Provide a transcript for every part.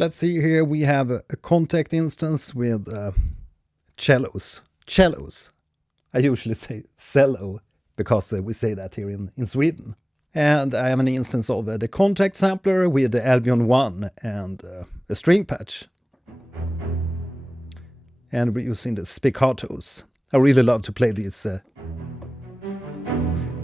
So let's see here, we have a contact instance with cellos. Cellos. I usually say cello because we say that here in Sweden. And I have an instance of the contact sampler with the Albion 1 and a string patch. And we're using the spiccatos. I really love to play these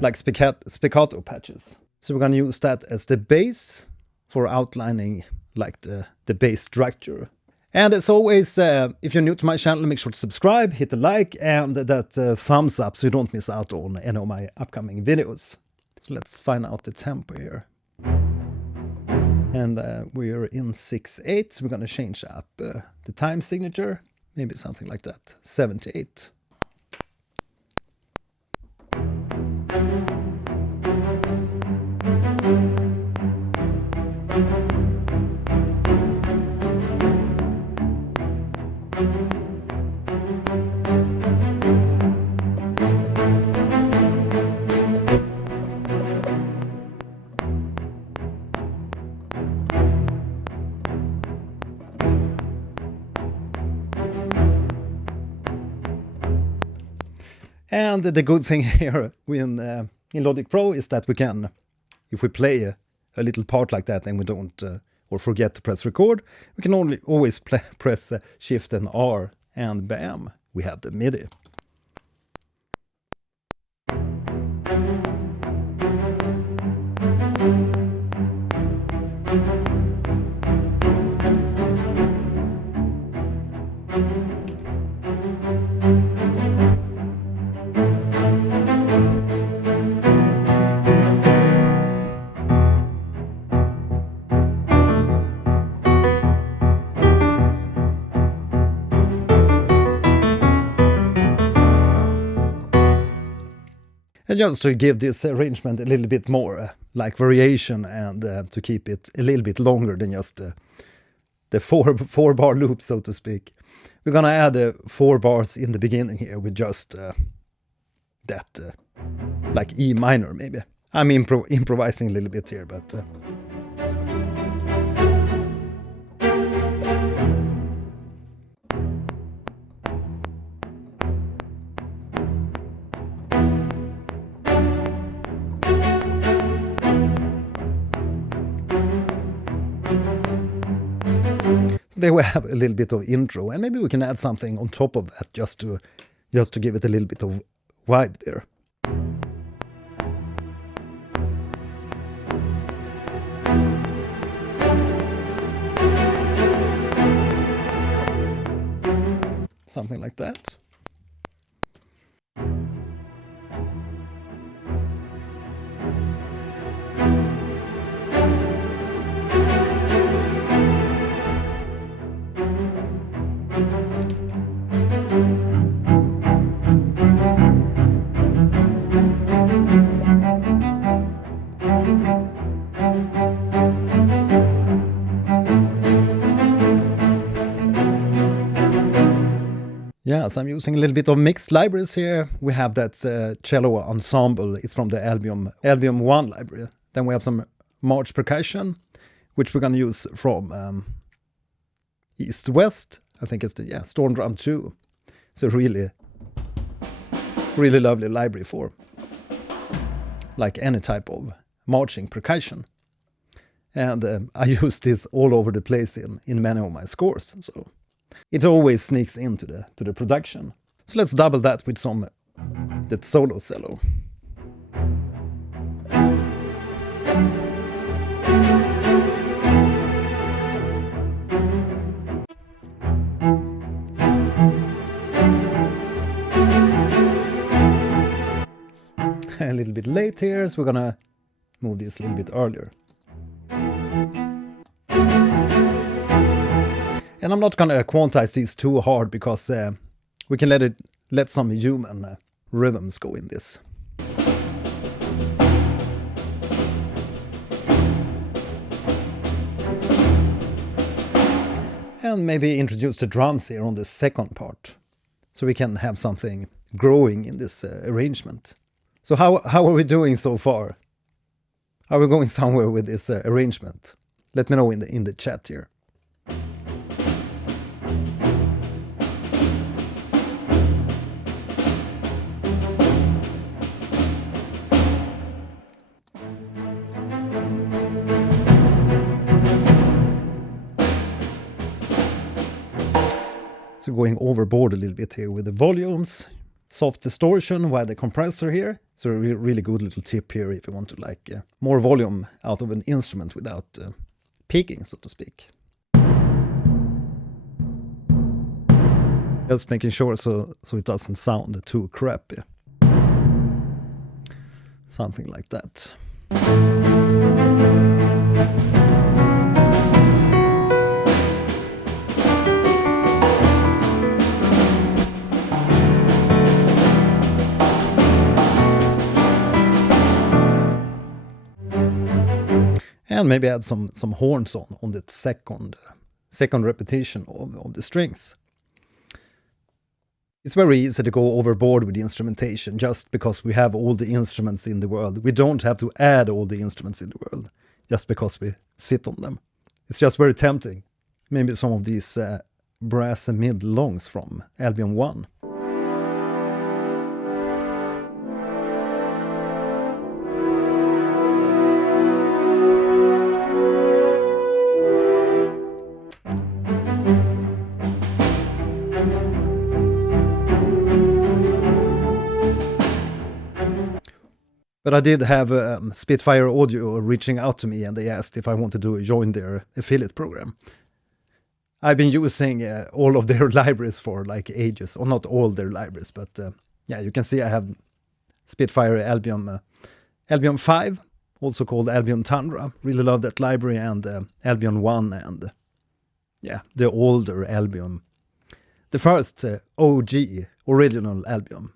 like spiccato patches. So we're going to use that as the base for outlining like the bass structure. And as always, if you're new to my channel, make sure to subscribe, hit the like and that thumbs up so you don't miss out on any of my upcoming videos. So let's find out the tempo here. And we're in 6/8, so we're going to change up the time signature, maybe something like that, 78. And the good thing here in Logic Pro is that we can, if we play a little part like that and we don't or forget to press record, we can always press Shift and R and bam, we have the MIDI. And just to give this arrangement a little bit more like variation and to keep it a little bit longer than just the four bar loop, so to speak. We're gonna add 4 bars in the beginning here with just that like E minor maybe. I'm improvising a little bit here, but there we have a little bit of intro, and maybe we can add something on top of that just to give it a little bit of vibe there. Something like that. Yeah, so I'm using a little bit of mixed libraries here. We have that cello ensemble. It's from the Albion 1 library. Then we have some March percussion, which we're going to use from East West. I think it's the Storm Drum 2. So really lovely library for like any type of marching percussion. And I use this all over the place in many of my scores. So it always sneaks into the production. So let's double that with that solo cello. A little bit late here, so we're gonna move this a little bit earlier. And I'm not gonna quantize these too hard because we can let some human rhythms go in this. And maybe introduce the drums here on the second part, so we can have something growing in this arrangement. So how are we doing so far? Are we going somewhere with this arrangement? Let me know in the chat here. So going overboard a little bit here with the volumes, soft distortion while the compressor here. So a really good little tip here if you want to like more volume out of an instrument without peaking, so to speak. Just making sure so it doesn't sound too crappy. Something like that. And maybe add some horns on the second repetition of the strings. It's very easy to go overboard with the instrumentation just because we have all the instruments in the world. We don't have to add all the instruments in the world just because we sit on them. It's just very tempting. Maybe some of these brass and mid-longs from Albion 1. But I did have Spitfire Audio reaching out to me and they asked if I wanted to join their affiliate program. I've been using all of their libraries for like ages, or not all their libraries, but yeah, you can see I have Spitfire Albion 5, also called Albion Tundra. Really love that library, and Albion 1 and yeah, the older Albion. The first OG, original Albion.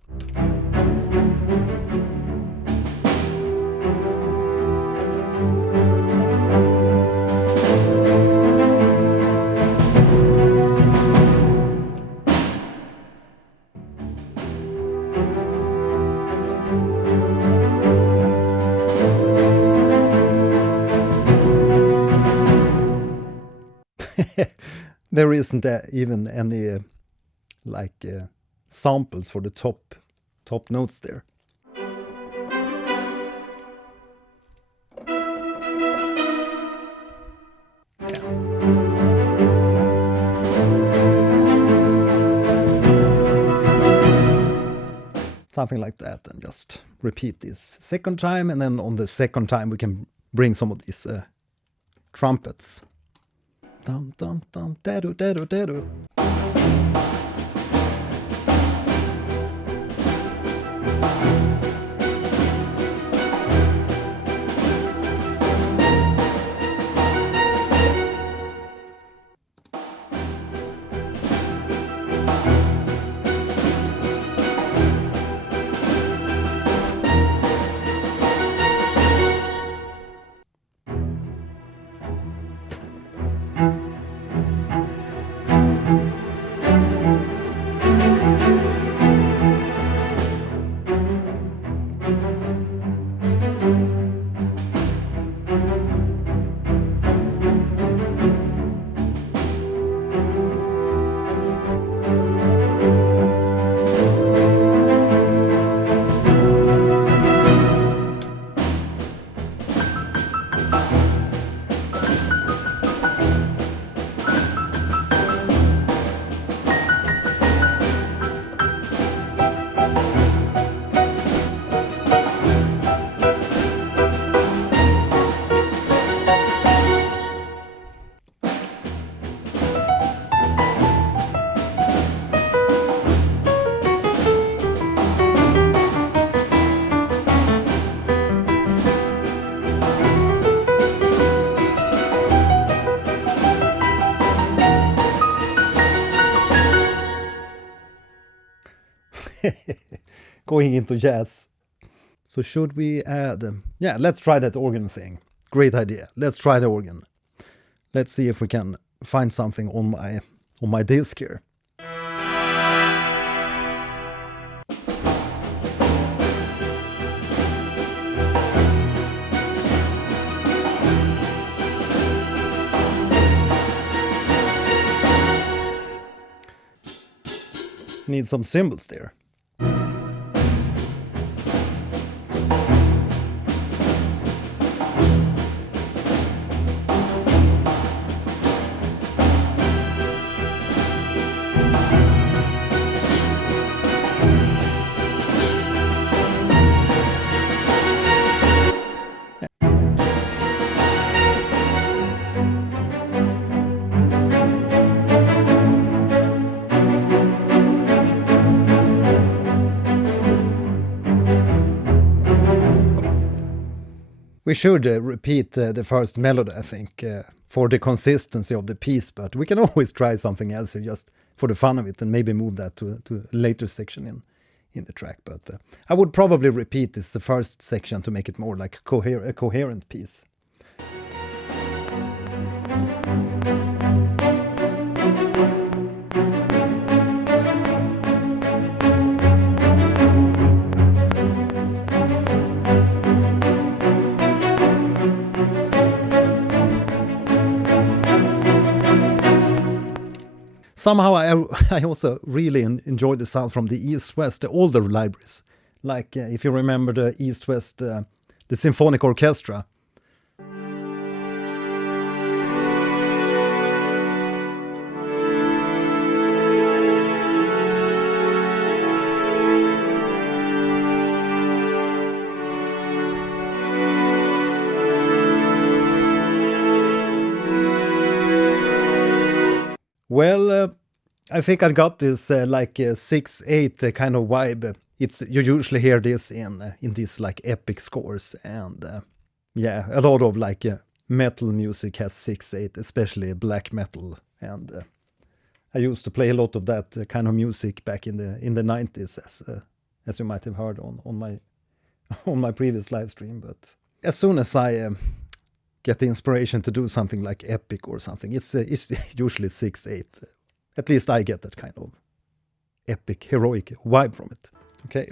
There isn't even any like samples for the top notes there. Yeah. Something like that, and just repeat this second time, and then on the second time we can bring some of these trumpets. Dum dum dum da-do da-do da-do. Going into jazz. So should we add... yeah, let's try that organ thing. Great idea. Let's try the organ. Let's see if we can find something on my disc here. Need some cymbals there. We should repeat the first melody, I think, for the consistency of the piece, but we can always try something else just for the fun of it and maybe move that to a later section in the track. But I would probably repeat this the first section to make it more like a coherent piece. Somehow I also really enjoy the sound from the East-West, the older libraries. Like if you remember the East-West, the Symphonic Orchestra. Well, I think I got this like 6/8 kind of vibe. You usually hear this in these like epic scores, and yeah, a lot of like metal music has 6/8, especially black metal, and I used to play a lot of that kind of music back in the 90s, as you might have heard on my on my previous live stream. But as soon as I get the inspiration to do something like epic or something, it's usually 6/8. At least I get that kind of epic, heroic vibe from it. Okay.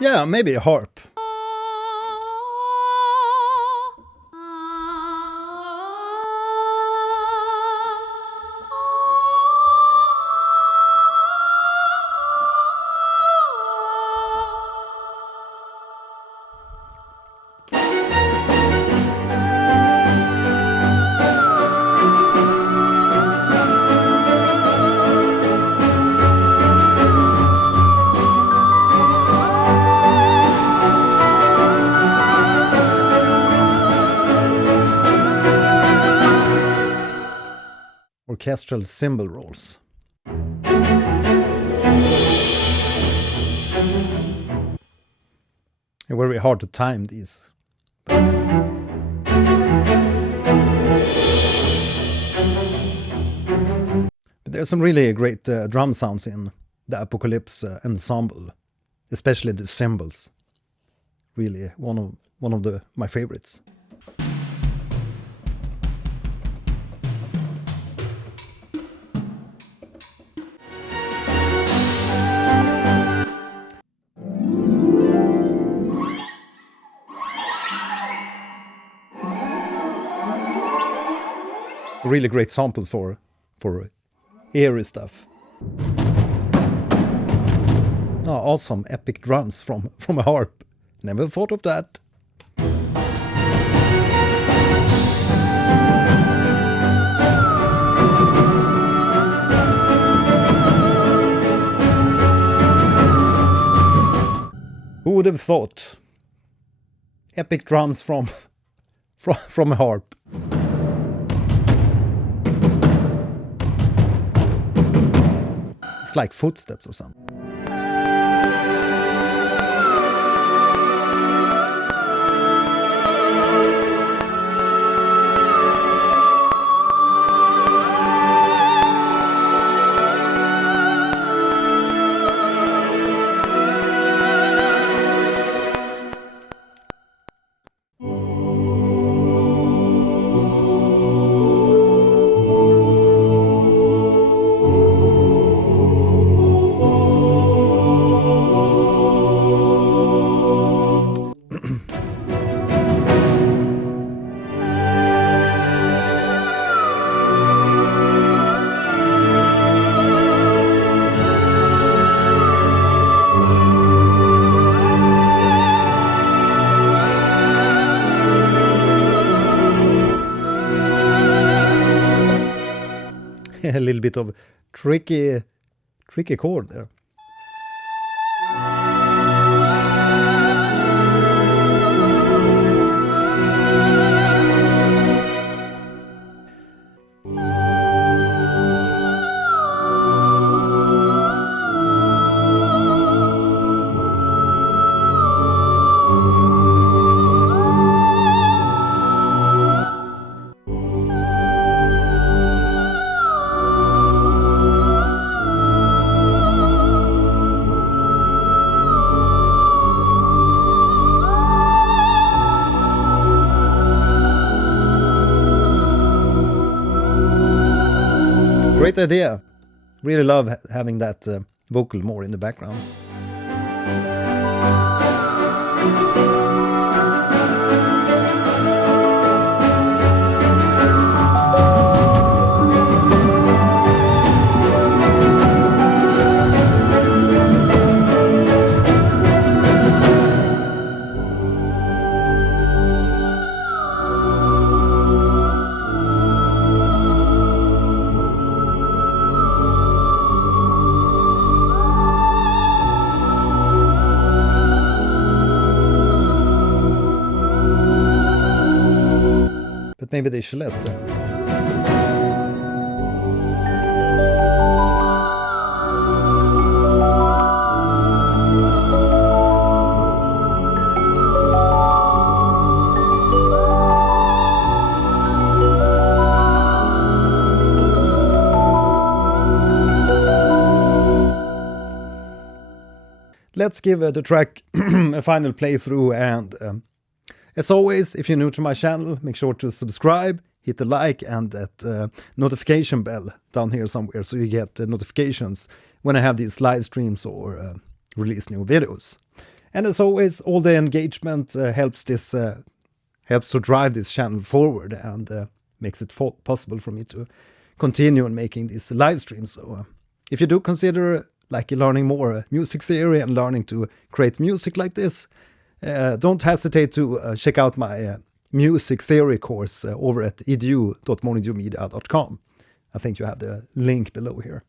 Yeah, maybe a harp. Orchestral cymbal rolls. Very hard to time these. But there's some really great drum sounds in the Apocalypse ensemble, especially the cymbals. Really one of my favorites. Really great samples for eerie stuff. Oh, awesome epic drums from a harp. Never thought of that. Who would have thought? Epic drums from a harp. It's like footsteps or something. little bit of tricky chord there. Great idea. Really love having that vocal more in the background. But maybe they should less. Let's give the track a final playthrough, and as always, if you're new to my channel, make sure to subscribe, hit the like and that notification bell down here somewhere so you get notifications when I have these live streams or release new videos. And as always, all the engagement helps to drive this channel forward and makes it possible for me to continue on making these live streams. So if you do consider like learning more music theory and learning to create music like this, don't hesitate to check out my music theory course over at edu.monidiomedia.com. I think you have the link below here.